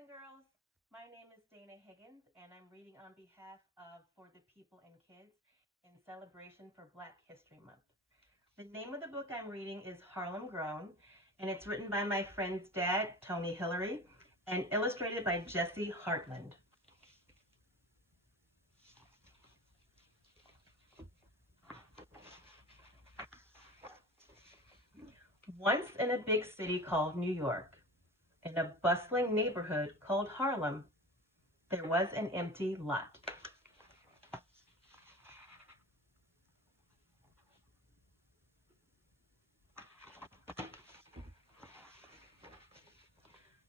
and girls. My name is Dana Higgins, and I'm reading on behalf of For the People and Kids in celebration for Black History Month. The name of the book I'm reading is Harlem Grown, and it's written by my friend's dad, Tony Hillery, and illustrated by Jessie Hartland. Once in a big city called New York, in a bustling neighborhood called Harlem, there was an empty lot.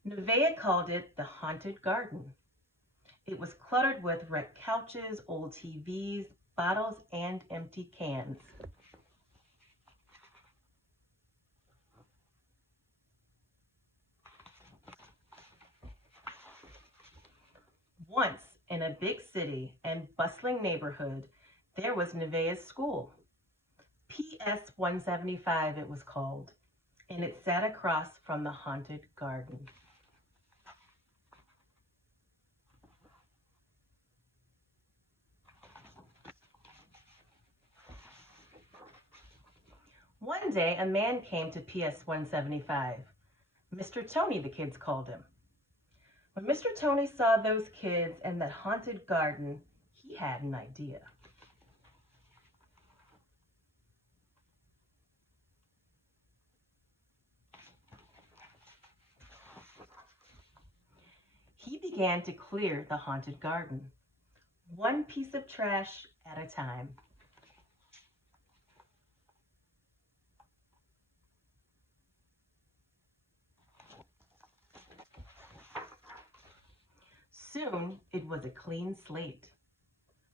Nevaeh called it the Haunted Garden. It was cluttered with wrecked couches, old TVs, bottles, and empty cans. Once, in a big city and bustling neighborhood, there was Nevaeh's school. PS 175 it was called, and it sat across from the haunted garden. One day, a man came to PS 175. Mr. Tony, the kids called him. When Mr. Tony saw those kids and that haunted garden, he had an idea. He began to clear the haunted garden, one piece of trash at a time. Soon it was a clean slate,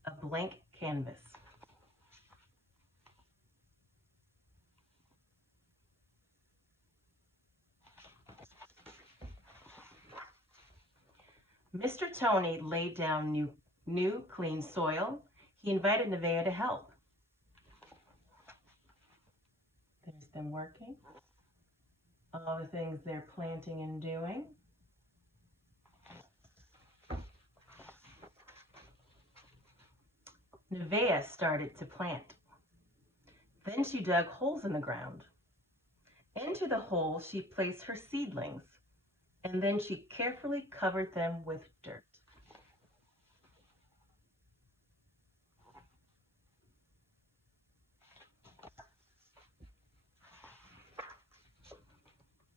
a blank canvas. Mr. Tony laid down new clean soil. He invited Nevaeh to help. There's them working. All the things they're planting and doing. Nevaeh started to plant. Then she dug holes in the ground. Into the holes she placed her seedlings, and then she carefully covered them with dirt.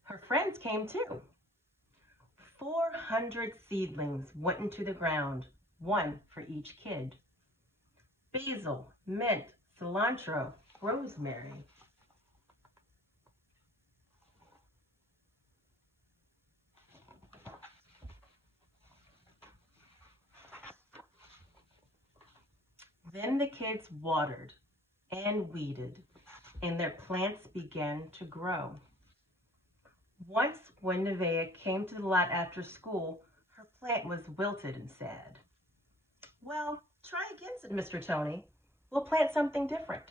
Her friends came too. 400 seedlings went into the ground, one for each kid. Basil, mint, cilantro, rosemary. Then the kids watered and weeded, and their plants began to grow. Once, when Nevaeh came to the lot after school, her plant was wilted and sad. Well, try again, said Mr. Tony. We'll plant something different.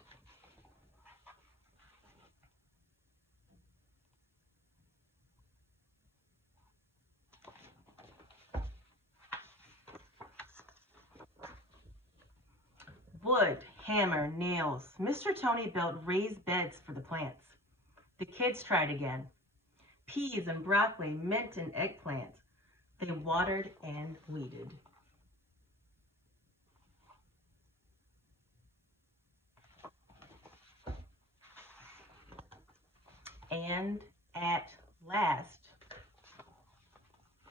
Wood, hammer, nails. Mr. Tony built raised beds for the plants. The kids tried again. Peas and broccoli, mint and eggplant. They watered and weeded. And at last,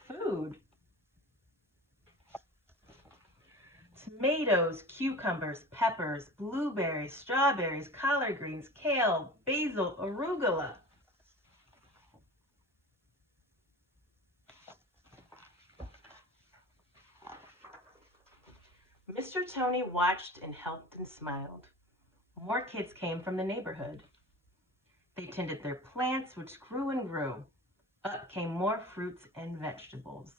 food. Tomatoes, cucumbers, peppers, blueberries, strawberries, collard greens, kale, basil, arugula. Mr. Tony watched and helped and smiled. More kids came from the neighborhood. They tended their plants, which grew and grew. Up came more fruits and vegetables.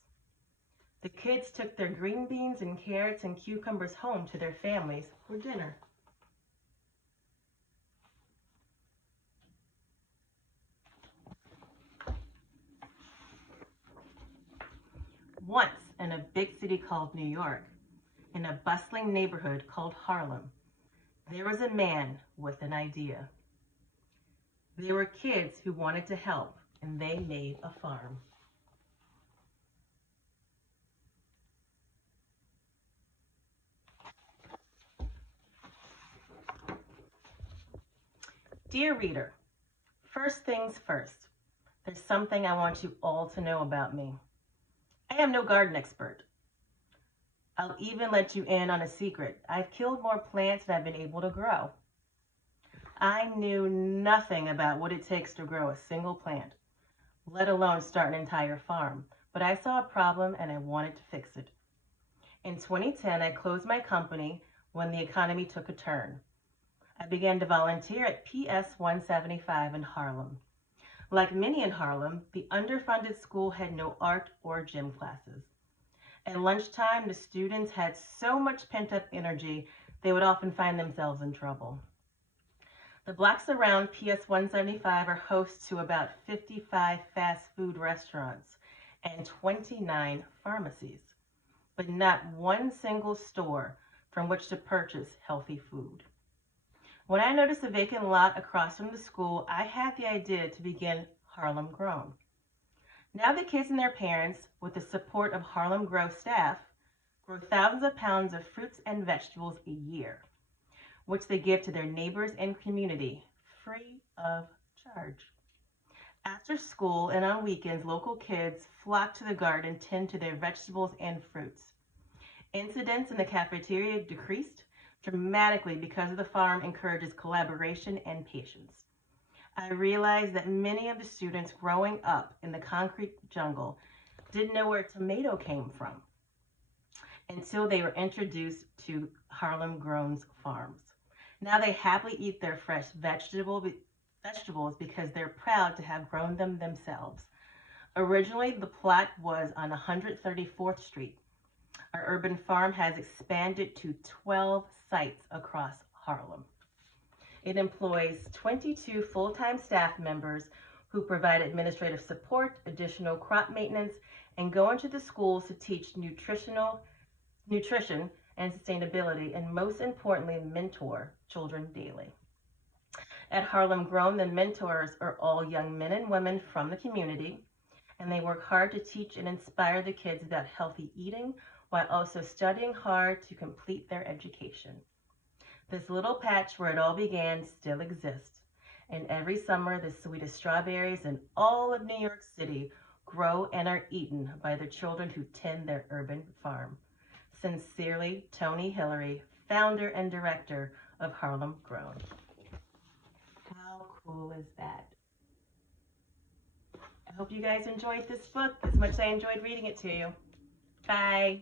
The kids took their green beans and carrots and cucumbers home to their families for dinner. once in a big city called New York, in a bustling neighborhood called Harlem, there was a man with an idea. There were kids who wanted to help, and they made a farm. Dear reader, first things first, there's something I want you all to know about me. I am no garden expert. I'll even let you in on a secret. I've killed more plants than I've been able to grow. I knew nothing about what it takes to grow a single plant, let alone start an entire farm. But I saw a problem and I wanted to fix it. In 2010, I closed my company when the economy took a turn. I began to volunteer at PS 175 in Harlem. Like many in Harlem, the underfunded school had no art or gym classes. At lunchtime, the students had so much pent-up energy, they would often find themselves in trouble. The blocks around PS 175 are host to about 55 fast food restaurants and 29 pharmacies, but not one single store from which to purchase healthy food. When I noticed a vacant lot across from the school, I had the idea to begin Harlem Grown. Now the kids and their parents, with the support of Harlem Grown staff, grow thousands of pounds of fruits and vegetables a year, which they give to their neighbors and community free of charge. After school and on weekends, local kids flock to the garden and tend to their vegetables and fruits. Incidents in the cafeteria decreased dramatically because the farm encourages collaboration and patience. I realized that many of the students growing up in the concrete jungle didn't know where a tomato came from until they were introduced to Harlem Grown's farms. Now they happily eat their fresh vegetables because they're proud to have grown them themselves. Originally, the plot was on 134th Street. Our urban farm has expanded to 12 sites across Harlem. It employs 22 full-time staff members who provide administrative support, additional crop maintenance, and go into the schools to teach nutrition and sustainability, and most importantly, mentor children daily. At Harlem Grown, the mentors are all young men and women from the community, and they work hard to teach and inspire the kids about healthy eating while also studying hard to complete their education. This little patch where it all began still exists, and every summer the sweetest strawberries in all of New York City grow and are eaten by the children who tend their urban farm. Sincerely, Tony Hillery, founder and director of Harlem Grown. How cool is that? I hope you guys enjoyed this book as much as I enjoyed reading it to you. Bye.